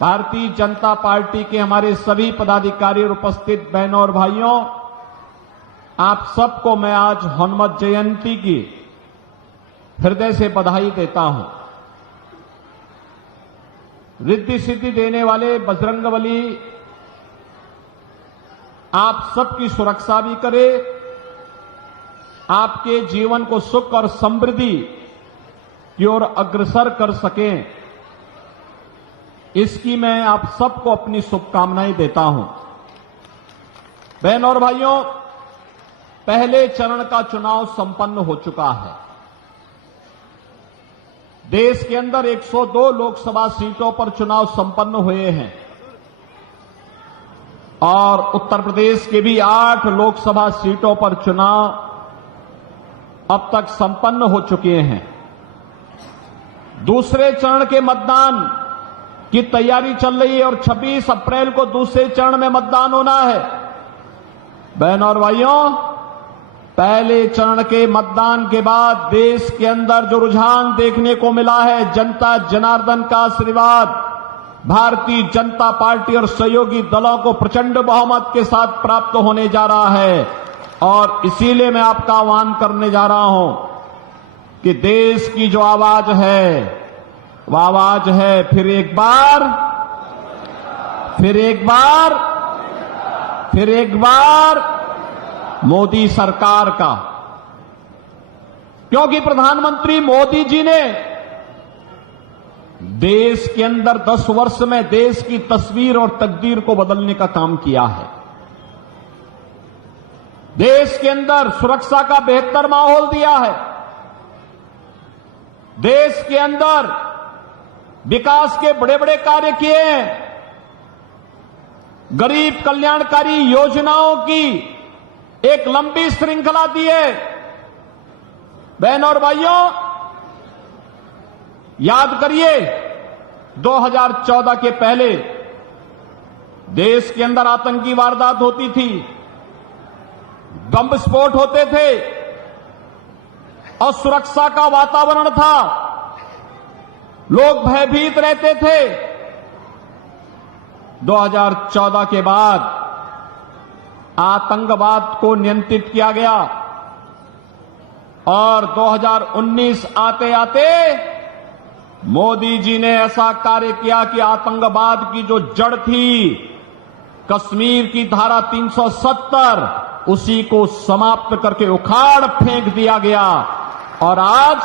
Bharatiya Janata party के हमारे सभी पदाधिकारी और उपस्थित बहनों और भाइयों, आप सबको मैं आज हनुमत जयंती की हृदय से बधाई देता हूं। रिद्धि सिद्धि देने वाले बजरंगबली आप सबकी सुरक्षा भी करे, आपके जीवन को सुख और समृद्धि की ओर अग्रसर कर सकें, इसकी मैं आप सबको अपनी शुभकामनाएं देता हूं। बहनों और भाइयों, पहले चरण का चुनाव संपन्न हो चुका है। देश के अंदर 102 लोकसभा सीटों पर चुनाव संपन्न हुए हैं और उत्तर प्रदेश के भी 8 लोकसभा सीटों पर चुनाव अब तक संपन्न हो चुके हैं। दूसरे चरण के मतदान की तैयारी चल रही है और 26 अप्रैल को दूसरे चरण में मतदान होना है। बहनों और भाइयों, पहले चरण के मतदान के बाद देश के अंदर जो रुझान देखने को मिला है, जनता जनार्दन का आशीर्वाद भारतीय जनता पार्टी और सहयोगी दलों को प्रचंड बहुमत के साथ प्राप्त होने जा रहा है और इसीलिए मैं आपका आह्वान करने जा रहा हूं कि देश की जो आवाज है वह आवाज है फिर एक बार मोदी सरकार का, क्योंकि प्रधानमंत्री मोदी जी ने देश के अंदर 10 वर्ष में देश की तस्वीर और तकदीर को बदलने का काम किया है। देश के अंदर सुरक्षा का बेहतर माहौल दिया है। देश के अंदर विकास के बड़े बड़े कार्य किए हैं। गरीब कल्याणकारी योजनाओं की एक लंबी श्रृंखला दी है। बहनों और भाइयों, याद करिए 2014 के पहले देश के अंदर आतंकी वारदात होती थी, बम विस्फोट होते थे और सुरक्षा का वातावरण था, लोग भयभीत रहते थे। 2014 के बाद आतंकवाद को नियंत्रित किया गया और 2019 आते आते मोदी जी ने ऐसा कार्य किया कि आतंकवाद की जो जड़ थी, कश्मीर की धारा 370, उसी को समाप्त करके उखाड़ फेंक दिया गया और आज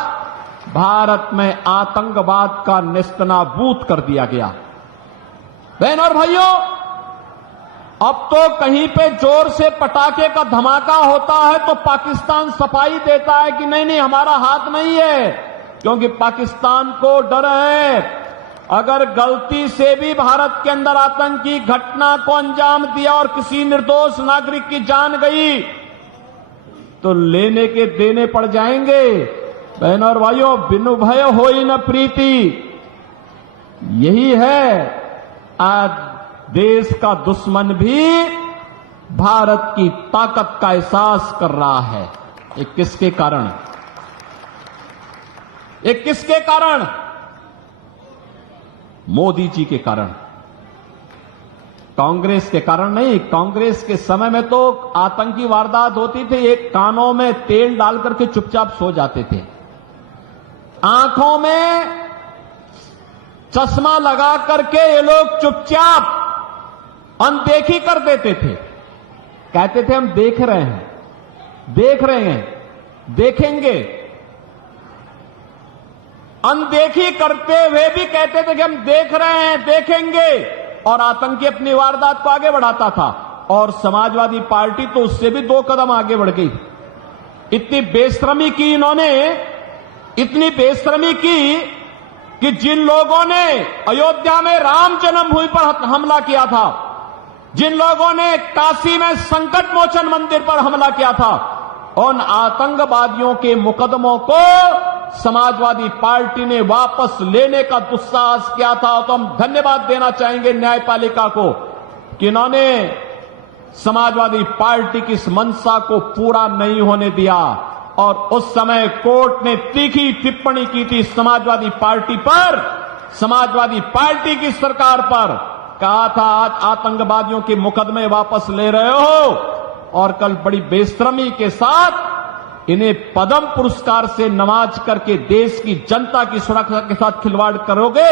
भारत में आतंकवाद का नेस्तनाबूद कर दिया गया। बहनों और भाइयों, अब तो कहीं पे जोर से पटाखे का धमाका होता है तो पाकिस्तान सफाई देता है कि नहीं हमारा हाथ नहीं है, क्योंकि पाकिस्तान को डर है अगर गलती से भी भारत के अंदर आतंकी घटना को अंजाम दिया और किसी निर्दोष नागरिक की जान गई तो लेने के देने पड़ जाएंगे। बहनों और भाइयों, बिनु भय होई न प्रीति, यही है आज देश का दुश्मन भी भारत की ताकत का एहसास कर रहा है। ये किसके कारण? मोदी जी के कारण, कांग्रेस के कारण नहीं। कांग्रेस के समय में तो आतंकी वारदात होती थी, एक कानों में तेल डाल करके चुपचाप सो जाते थे, आंखों में चश्मा लगा करके ये लोग चुपचाप अनदेखी कर देते थे। कहते थे हम देख रहे हैं, देखेंगे। अनदेखी करते हुए भी कहते थे कि हम देख रहे हैं, देखेंगे, और आतंकी अपनी वारदात को आगे बढ़ाता था। और समाजवादी पार्टी तो उससे भी 2 कदम आगे बढ़ गई। इतनी बेशर्मी की इन्होंने, इतनी बेशर्मी की कि जिन लोगों ने अयोध्या में राम जन्मभूमि पर हमला किया था, जिन लोगों ने काशी में संकट मोचन मंदिर पर हमला किया था, उन आतंकवादियों के मुकदमों को समाजवादी पार्टी ने वापस लेने का दुस्साहस किया था। तो हम धन्यवाद देना चाहेंगे न्यायपालिका को कि इन्होंने समाजवादी पार्टी की इस मंशा को पूरा नहीं होने दिया और उस समय कोर्ट ने तीखी टिप्पणी की थी समाजवादी पार्टी पर। समाजवादी पार्टी की सरकार पर कहा था आज आतंकवादियों के मुकदमे वापस ले रहे हो और कल बड़ी बेशर्मी के साथ इन्हें पद्म पुरस्कार से नवाज करके देश की जनता की सुरक्षा के साथ खिलवाड़ करोगे।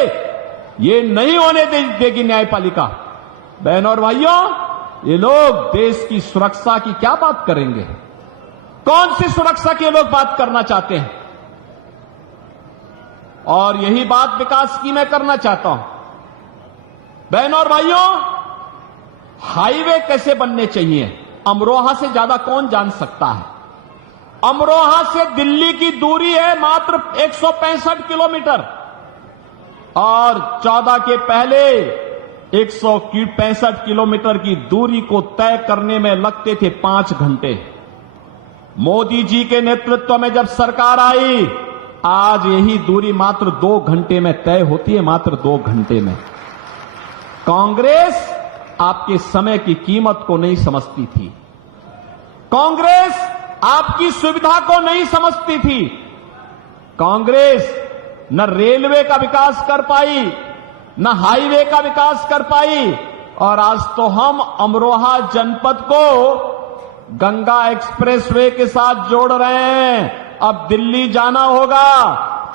ये नहीं होने देगी न्यायपालिका। बहनों और भाइयों, ये लोग देश की सुरक्षा की क्या बात करेंगे? कौन सी सुरक्षा की लोग बात करना चाहते हैं? और यही बात विकास की मैं करना चाहता हूं। बहनों और भाइयों, हाईवे कैसे बनने चाहिए, अमरोहा से ज्यादा कौन जान सकता है? अमरोहा से दिल्ली की दूरी है मात्र 165 किलोमीटर और 14 के पहले 165 किलोमीटर की दूरी को तय करने में लगते थे 5 घंटे। मोदी जी के नेतृत्व में जब सरकार आई, आज यही दूरी मात्र 2 घंटे में तय होती है, मात्र 2 घंटे में। कांग्रेस आपके समय की कीमत को नहीं समझती थी। कांग्रेस आपकी सुविधा को नहीं समझती थी। कांग्रेस न रेलवे का विकास कर पाई, न हाईवे का विकास कर पाई, और आज तो हम अमरोहा जनपद को गंगा एक्सप्रेसवे के साथ जोड़ रहे हैं। अब दिल्ली जाना होगा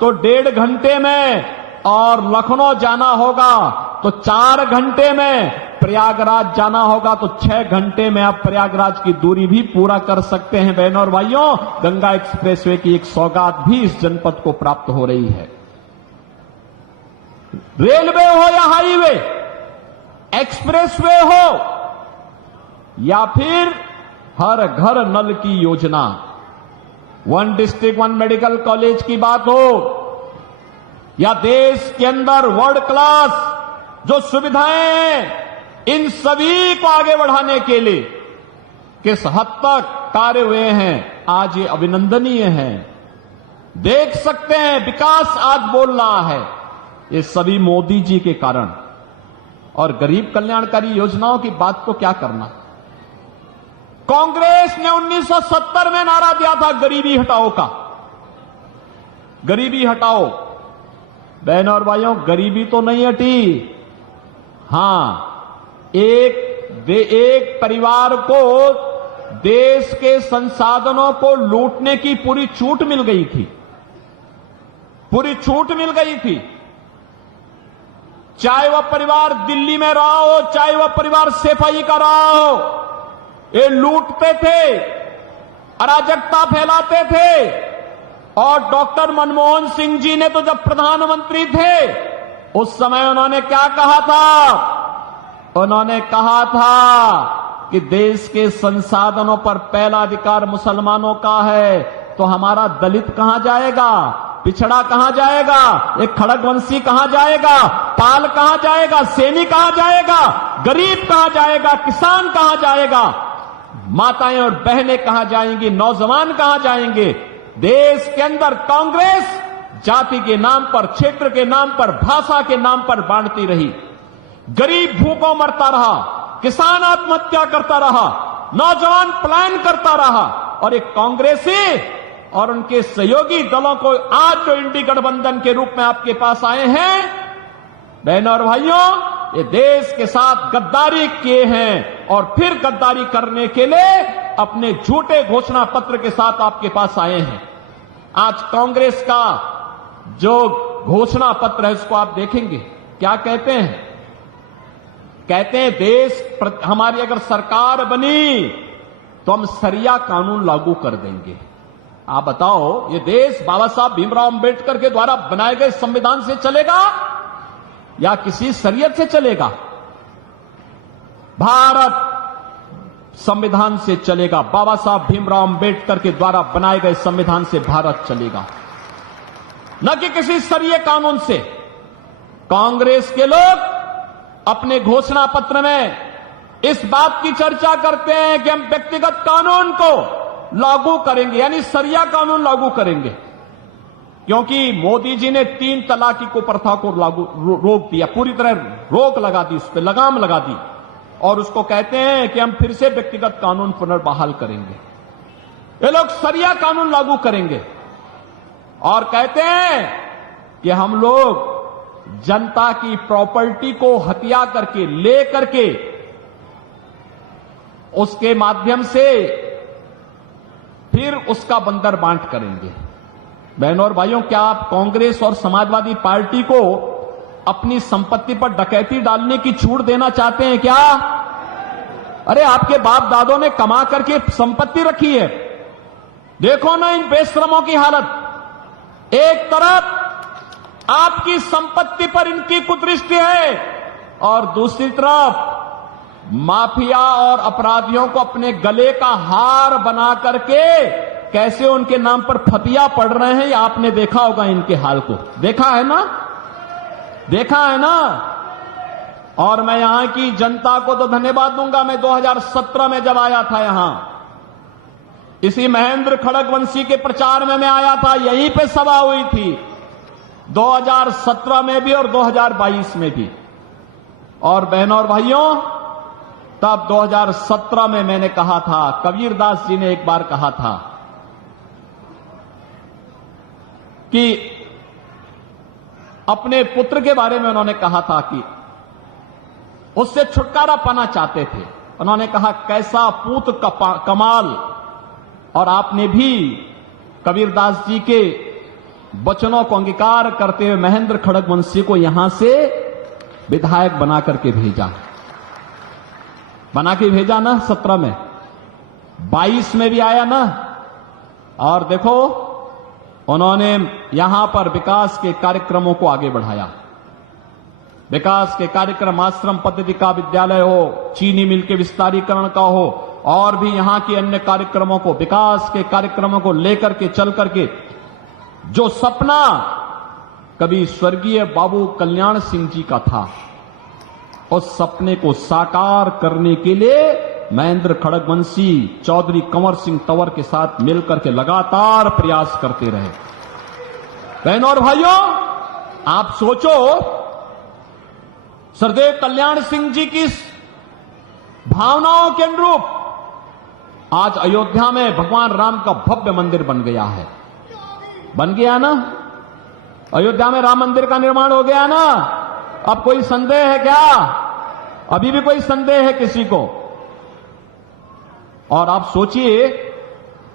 तो 1.5 घंटे में, और लखनऊ जाना होगा तो 4 घंटे में, प्रयागराज जाना होगा तो 6 घंटे में आप प्रयागराज की दूरी भी पूरा कर सकते हैं। बहनों और भाइयों, गंगा एक्सप्रेसवे की एक सौगात भी इस जनपद को प्राप्त हो रही है। रेलवे हो या हाईवे, एक्सप्रेसवे हो या फिर हर घर नल की योजना, 1 डिस्ट्रिक्ट 1 मेडिकल कॉलेज की बात हो, या देश के अंदर वर्ल्ड क्लास जो सुविधाएं हैं, इन सभी को आगे बढ़ाने के लिए किस हद तक कार्य हुए हैं, आज ये अभिनंदनीय है। देख सकते हैं विकास आज बोल रहा है, ये सभी मोदी जी के कारण। और गरीब कल्याणकारी योजनाओं की बात तो क्या करना। कांग्रेस ने 1970 में नारा दिया था गरीबी हटाओ का, गरीबी हटाओ। बहनों और भाइयों, गरीबी तो नहीं हटी। हां, एक परिवार को देश के संसाधनों को लूटने की पूरी छूट मिल गई थी, पूरी छूट मिल गई थी। चाहे वह परिवार दिल्ली में रहा हो, चाहे वह परिवार सफाई का रहा हो, ये लूटते थे, अराजकता फैलाते थे। और डॉक्टर मनमोहन सिंह जी ने तो जब प्रधानमंत्री थे उस समय उन्होंने क्या कहा था? उन्होंने कहा था कि देश के संसाधनों पर पहला अधिकार मुसलमानों का है, तो हमारा दलित कहां जाएगा, पिछड़ा कहां जाएगा, एक खड़गवंशी कहां जाएगा, पाल कहां जाएगा, सैनी कहां जाएगा, गरीब कहां जाएगा, किसान कहां जाएगा, माताएं और बहनें कहां जाएंगी, नौजवान कहां जाएंगे। देश के अंदर कांग्रेस जाति के नाम पर, क्षेत्र के नाम पर, भाषा के नाम पर बांटती रही। गरीब भूखों मरता रहा, किसान आत्महत्या करता रहा, नौजवान पलायन करता रहा। और एक कांग्रेसी और उनके सहयोगी दलों को आज जो इंडी गठबंधन के रूप में आपके पास आए हैं, बहनों और भाइयों, ये देश के साथ गद्दारी किए हैं और फिर गद्दारी करने के लिए अपने झूठे घोषणा पत्र के साथ आपके पास आए हैं। आज कांग्रेस का जो घोषणा पत्र है उसको आप देखेंगे, क्या कहते हैं? कहते हैं हमारी अगर सरकार बनी तो हम सरिया कानून लागू कर देंगे। आप बताओ, ये देश बाबा साहब भीमराव अंबेडकर के द्वारा बनाए गए संविधान से चलेगा या किसी शरीयत से चलेगा? भारत संविधान से चलेगा। बाबा साहब भीमराव अंबेडकर के द्वारा बनाए गए संविधान से भारत चलेगा, न कि किसी शरीय कानून से। कांग्रेस के लोग अपने घोषणा पत्र में इस बात की चर्चा करते हैं कि हम व्यक्तिगत कानून को लागू करेंगे, यानी शरिया कानून लागू करेंगे, क्योंकि मोदी जी ने 3 तलाक की प्रथा को रोक दिया, पूरी तरह रोक लगा दी, उस पर लगाम लगा दी। और उसको कहते हैं कि हम फिर से व्यक्तिगत कानून पुनर्बहाल करेंगे। ये लोग शरिया कानून लागू करेंगे और कहते हैं कि हम लोग जनता की प्रॉपर्टी को हत्या करके ले करके उसके माध्यम से फिर उसका बंदर बांट करेंगे। बहनों और भाइयों, क्या आप कांग्रेस और समाजवादी पार्टी को अपनी संपत्ति पर डकैती डालने की छूट देना चाहते हैं क्या? अरे आपके बाप दादों ने कमा करके संपत्ति रखी है। देखो ना इन बेशरमों की हालत। एक तरफ आपकी संपत्ति पर इनकी कुदृष्टि है और दूसरी तरफ माफिया और अपराधियों को अपने गले का हार बना करके कैसे उनके नाम पर फतिया पड़ रहे हैं, आपने देखा होगा इनके हाल को। देखा है ना, देखा है ना। और मैं यहां की जनता को तो धन्यवाद दूंगा। मैं 2017 में जब आया था यहां, इसी महेंद्र खड़गवंशी के प्रचार में मैं आया था, यहीं पे सभा हुई थी 2017 में भी और 2022 में भी। और बहनों और भाइयों, तब 2017 में मैंने कहा था, कबीरदास जी ने एक बार कहा था कि अपने पुत्र के बारे में उन्होंने कहा था कि उससे छुटकारा पाना चाहते थे। उन्होंने कहा कैसा पूत कमाल। और आपने भी कबीरदास जी के वचनों को अंगीकार करते हुए महेंद्र खड़गवंशी को यहां से विधायक बना करके भेजा, बना के भेजा ना 17 में, 22 में भी आया ना। और देखो उन्होंने यहां पर विकास के कार्यक्रमों को आगे बढ़ाया। विकास के कार्यक्रम, आश्रम पद्धति का विद्यालय हो, चीनी मिल के विस्तारीकरण का हो, और भी यहां के अन्य कार्यक्रमों को, विकास के कार्यक्रमों को लेकर के चल करके जो सपना कभी स्वर्गीय बाबू कल्याण सिंह जी का था, उस सपने को साकार करने के लिए महेंद्र खड़गवंशी चौधरी कंवर सिंह तंवर के साथ मिलकर के लगातार प्रयास करते रहे। बहनों और भाइयों, आप सोचो, सरदेव कल्याण सिंह जी की भावनाओं के अनुरूप आज अयोध्या में भगवान राम का भव्य मंदिर बन गया है। बन गया ना, अयोध्या में राम मंदिर का निर्माण हो गया ना। अब कोई संदेह है क्या? अभी भी कोई संदेह है किसी को? और आप सोचिए,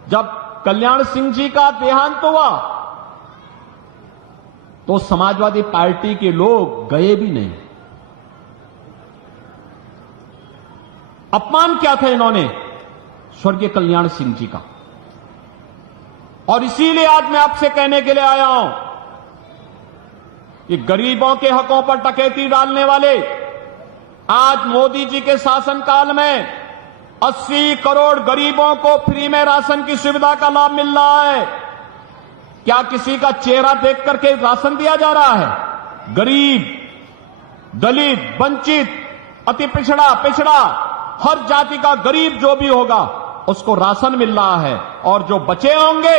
जब कल्याण सिंह जी का देहांत हुआ तो समाजवादी पार्टी के लोग गए भी नहीं। अपमान क्या था इन्होंने स्वर्गीय कल्याण सिंह जी का। और इसीलिए आज मैं आपसे कहने के लिए आया हूं कि गरीबों के हकों पर डकैती डालने वाले, आज मोदी जी के शासनकाल में 80 करोड़ गरीबों को फ्री में राशन की सुविधा का लाभ मिल रहा है। क्या किसी का चेहरा देख करके राशन दिया जा रहा है? गरीब, दलित, वंचित, अति पिछड़ा, हर जाति का गरीब जो भी होगा उसको राशन मिल रहा है। और जो बचे होंगे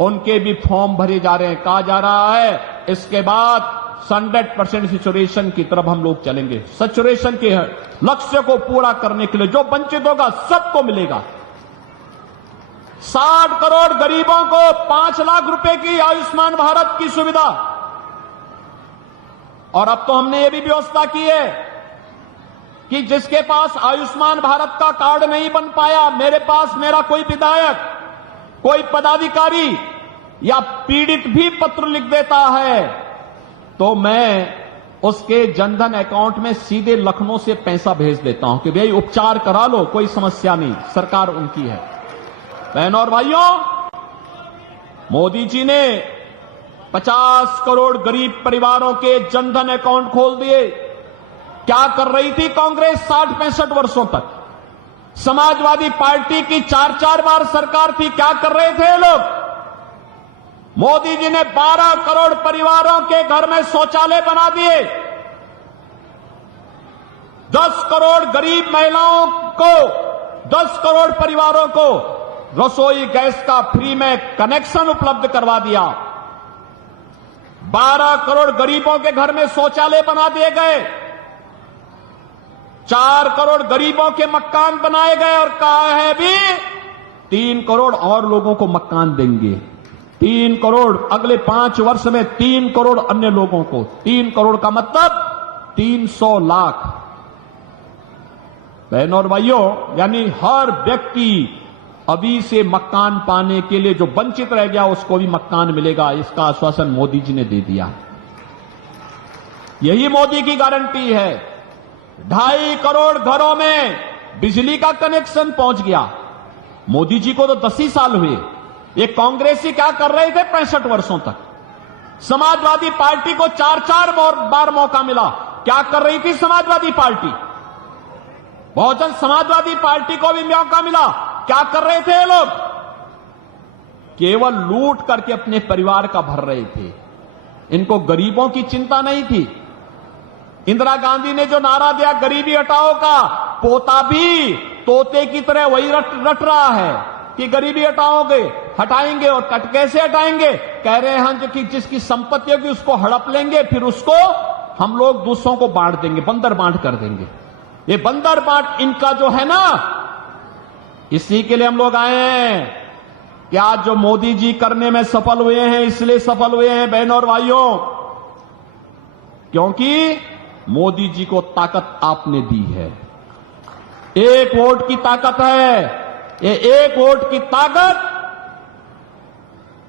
उनके भी फॉर्म भरे जा रहे हैं। कहा जा रहा है इसके बाद 100% सैचुरेशन की तरफ हम लोग चलेंगे। सैचुरेशन के लक्ष्य को पूरा करने के लिए जो वंचित होगा सबको मिलेगा। 60 करोड़ गरीबों को 5 लाख रुपए की आयुष्मान भारत की सुविधा। और अब तो हमने ये भी व्यवस्था की है कि जिसके पास आयुष्मान भारत का कार्ड नहीं बन पाया, मेरे पास मेरा कोई विधायक, कोई पदाधिकारी या पीड़ित भी पत्र लिख देता है तो मैं उसके जनधन अकाउंट में सीधे लखनऊ से पैसा भेज देता हूं कि भाई उपचार करा लो, कोई समस्या नहीं, सरकार उनकी है। बहनों और भाइयों, मोदी जी ने 50 करोड़ गरीब परिवारों के जनधन अकाउंट खोल दिए। क्या कर रही थी कांग्रेस 60-65 वर्षों तक? समाजवादी पार्टी की 4-4 बार सरकार थी, क्या कर रहे थे ये लोग? मोदी जी ने 12 करोड़ परिवारों के घर में शौचालय बना दिए। 10 करोड़ गरीब महिलाओं को, 10 करोड़ परिवारों को रसोई गैस का फ्री में कनेक्शन उपलब्ध करवा दिया। 12 करोड़ गरीबों के घर में शौचालय बना दिए गए। 4 करोड़ गरीबों के मकान बनाए गए और कहा है भी 3 करोड़ और लोगों को मकान देंगे। 3 करोड़, अगले 5 वर्ष में 3 करोड़ अन्य लोगों को। 3 करोड़ का मतलब 300 लाख। बहनों और भाइयों, यानी हर व्यक्ति अभी से मकान पाने के लिए जो वंचित रह गया उसको भी मकान मिलेगा, इसका आश्वासन मोदी जी ने दे दिया। यही मोदी की गारंटी है। 2.5 करोड़ घरों में बिजली का कनेक्शन पहुंच गया। मोदी जी को तो 10 ही साल हुए। ये कांग्रेसी क्या कर रहे थे 65 वर्षों तक? समाजवादी पार्टी को 4-4 बार मौका मिला। क्या कर रही थी समाजवादी पार्टी? बहुजन समाजवादी पार्टी को भी मौका मिला। क्या कर रहे थे ये लोग? केवल लूट करके अपने परिवार का भर रहे थे। इनको गरीबों की चिंता नहीं थी। इंदिरा गांधी ने जो नारा दिया गरीबी हटाओ का, पोता भी तोते की तरह वही रट रहा है कि गरीबी हटाओगे, हटाएंगे। और कट कैसे हटाएंगे? कह रहे हैं कि जिसकी संपत्ति होगी उसको हड़प लेंगे, फिर उसको हम लोग दूसरों को बांट देंगे, बंदर बांट कर देंगे। ये बंदर बांट इनका जो है ना, इसी के लिए हम लोग आए हैं कि आज जो मोदी जी करने में सफल हुए हैं, इसलिए सफल हुए हैं बहनों और भाइयों, क्योंकि मोदी जी को ताकत आपने दी है। 1 वोट की ताकत है। ये 1 वोट की ताकत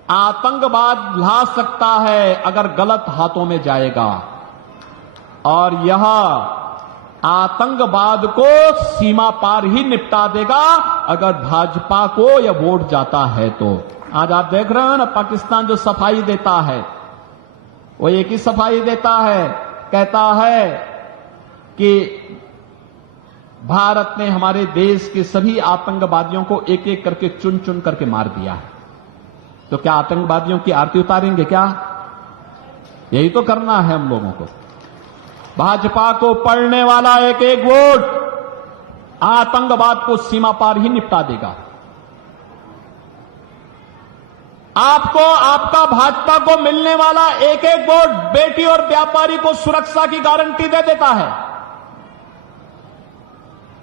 आतंकवाद ला सकता है अगर गलत हाथों में जाएगा। और यह आतंकवाद को सीमा पार ही निपटा देगा अगर भाजपा को यह वोट जाता है तो। आज आप देख रहे हो ना, पाकिस्तान जो सफाई देता है वो एक ही सफाई देता है, कहता है कि भारत ने हमारे देश के सभी आतंकवादियों को एक एक करके चुन चुन करके मार दिया है। तो क्या आतंकवादियों की आरती उतारेंगे क्या? यही तो करना है हम लोगों को। भाजपा को पड़ने वाला एक एक वोट आतंकवाद को सीमा पार ही निपटा देगा। आपको आपका भाजपा को मिलने वाला एक एक वोट बेटी और व्यापारी को सुरक्षा की गारंटी दे देता है।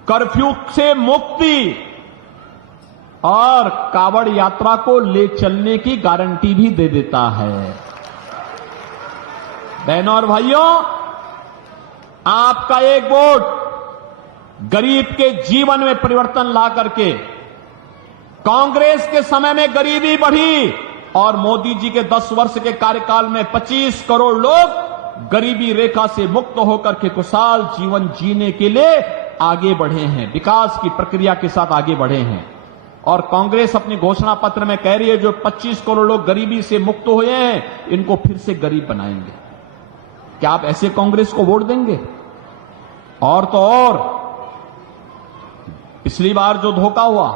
कर्फ्यू से मुक्ति और कावड़ यात्रा को ले चलने की गारंटी भी दे देता है। बहनों और भाइयों, आपका एक वोट गरीब के जीवन में परिवर्तन ला करके, कांग्रेस के समय में गरीबी बढ़ी और मोदी जी के 10 वर्ष के कार्यकाल में 25 करोड़ लोग गरीबी रेखा से मुक्त होकर के खुशहाल जीवन जीने के लिए आगे बढ़े हैं, विकास की प्रक्रिया के साथ आगे बढ़े हैं। और कांग्रेस अपनी घोषणा पत्र में कह रही है जो 25 करोड़ लोग गरीबी से मुक्त हुए हैं इनको फिर से गरीब बनाएंगे। क्या आप ऐसे कांग्रेस को वोट देंगे? और तो और, पिछली बार जो धोखा हुआ,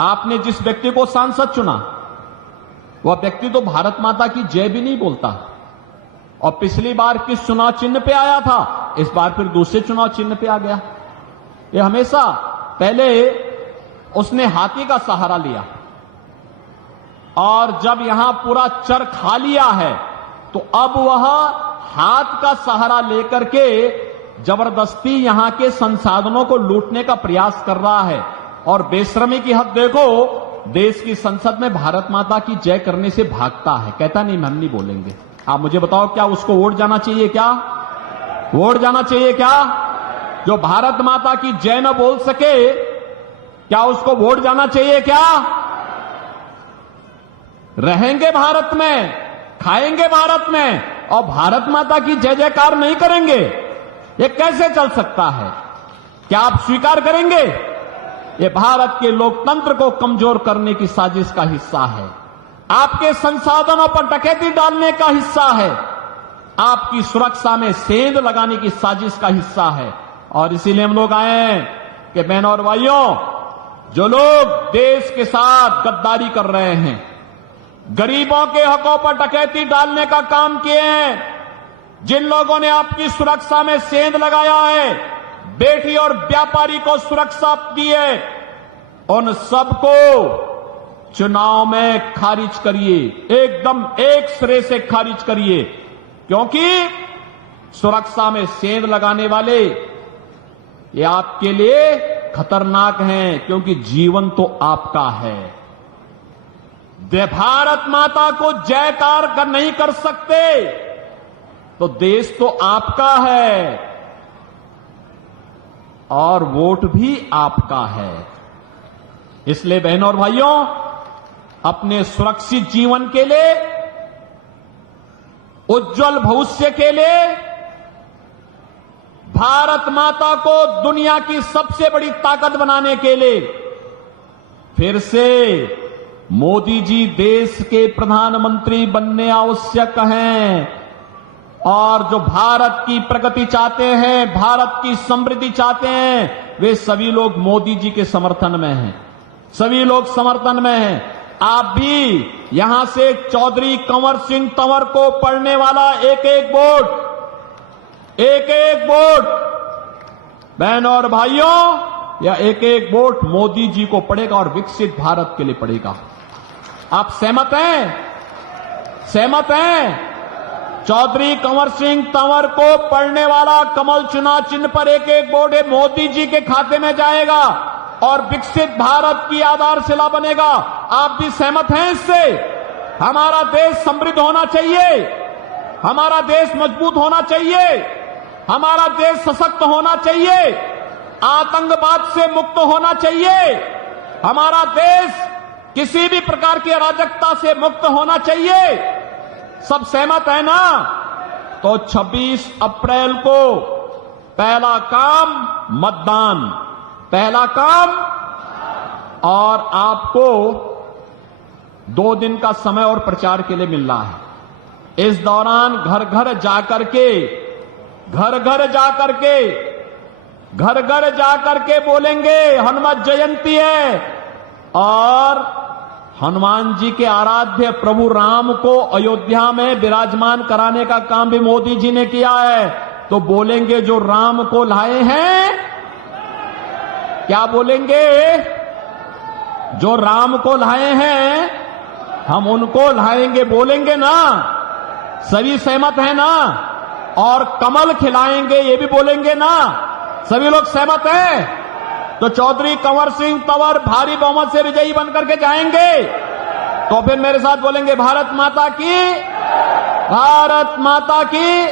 आपने जिस व्यक्ति को सांसद चुना वह व्यक्ति तो भारत माता की जय भी नहीं बोलता। और पिछली बार किस चुनाव चिन्ह पे आया था, इस बार फिर दूसरे चुनाव चिन्ह पे आ गया। ये हमेशा पहले उसने हाथी का सहारा लिया और जब यहां पूरा चर खा लिया है तो अब वह हाथ का सहारा लेकर के जबरदस्ती यहां के संसाधनों को लूटने का प्रयास कर रहा है। और बेशर्मी की हद देखो, देश की संसद में भारत माता की जय करने से भागता है, कहता नहीं हम नहीं बोलेंगे। आप मुझे बताओ, क्या उसको वोट जाना चाहिए? क्या वोट जाना चाहिए? क्या जो भारत माता की जय न बोल सके, क्या उसको वोट जाना चाहिए? क्या रहेंगे भारत में, खाएंगे भारत में और भारत माता की जय जयकार नहीं करेंगे? ये कैसे चल सकता है? क्या आप स्वीकार करेंगे? ये भारत के लोकतंत्र को कमजोर करने की साजिश का हिस्सा है, आपके संसाधनों पर डकैती डालने का हिस्सा है, आपकी सुरक्षा में सेंध लगाने की साजिश का हिस्सा है। और इसीलिए हम लोग आए हैं कि बहनों और भाइयों, जो लोग देश के साथ गद्दारी कर रहे हैं, गरीबों के हकों पर डकैती डालने का काम किए हैं, जिन लोगों ने आपकी सुरक्षा में सेंध लगाया है, बेटी और व्यापारी को सुरक्षा दी है, उन सबको चुनाव में खारिज करिए, एकदम एक सिरे से खारिज करिए। क्योंकि सुरक्षा में सेंध लगाने वाले ये आपके लिए खतरनाक हैं, क्योंकि जीवन तो आपका है। भारत माता को जयकार कर नहीं कर सकते तो देश तो आपका है और वोट भी आपका है। इसलिए बहनों और भाइयों, अपने सुरक्षित जीवन के लिए, उज्जवल भविष्य के लिए, भारत माता को दुनिया की सबसे बड़ी ताकत बनाने के लिए फिर से मोदी जी देश के प्रधानमंत्री बनने आवश्यक हैं। और जो भारत की प्रगति चाहते हैं, भारत की समृद्धि चाहते हैं, वे सभी लोग मोदी जी के समर्थन में हैं, सभी लोग समर्थन में हैं। आप भी यहां से चौधरी कंवर सिंह तंवर को पढ़ने वाला एक एक वोट, एक एक वोट, बहनों और भाइयों, या एक एक वोट मोदी जी को पड़ेगा और विकसित भारत के लिए पड़ेगा। आप सहमत हैं? सहमत हैं? चौधरी कंवर सिंह तंवर को पढ़ने वाला कमल चुनाव चिन्ह पर एक एक वोट मोदी जी के खाते में जाएगा और विकसित भारत की आधारशिला बनेगा। आप भी सहमत हैं इससे? हमारा देश समृद्ध होना चाहिए, हमारा देश मजबूत होना चाहिए, हमारा देश सशक्त होना चाहिए, आतंकवाद से मुक्त होना चाहिए, हमारा देश किसी भी प्रकार की अराजकता से मुक्त होना चाहिए। सब सहमत है ना? तो 26 अप्रैल को पहला काम मतदान, पहला काम। और आपको 2 दिन का समय और प्रचार के लिए मिल रहा है। इस दौरान घर घर जाकर के, घर घर जाकर के, घर घर जाकर के बोलेंगे हनुमान जयंती है, और हनुमान जी के आराध्य प्रभु राम को अयोध्या में विराजमान कराने का काम भी मोदी जी ने किया है। तो बोलेंगे जो राम को लाए हैं, क्या बोलेंगे? जो राम को लाए हैं हम उनको लाएंगे, बोलेंगे ना? सभी सहमत है ना? और कमल खिलाएंगे, ये भी बोलेंगे ना? सभी लोग सहमत हैं? तो चौधरी कंवर सिंह तंवर भारी बहुमत से विजयी बनकर के जाएंगे। तो फिर मेरे साथ बोलेंगे भारत माता की, भारत माता की।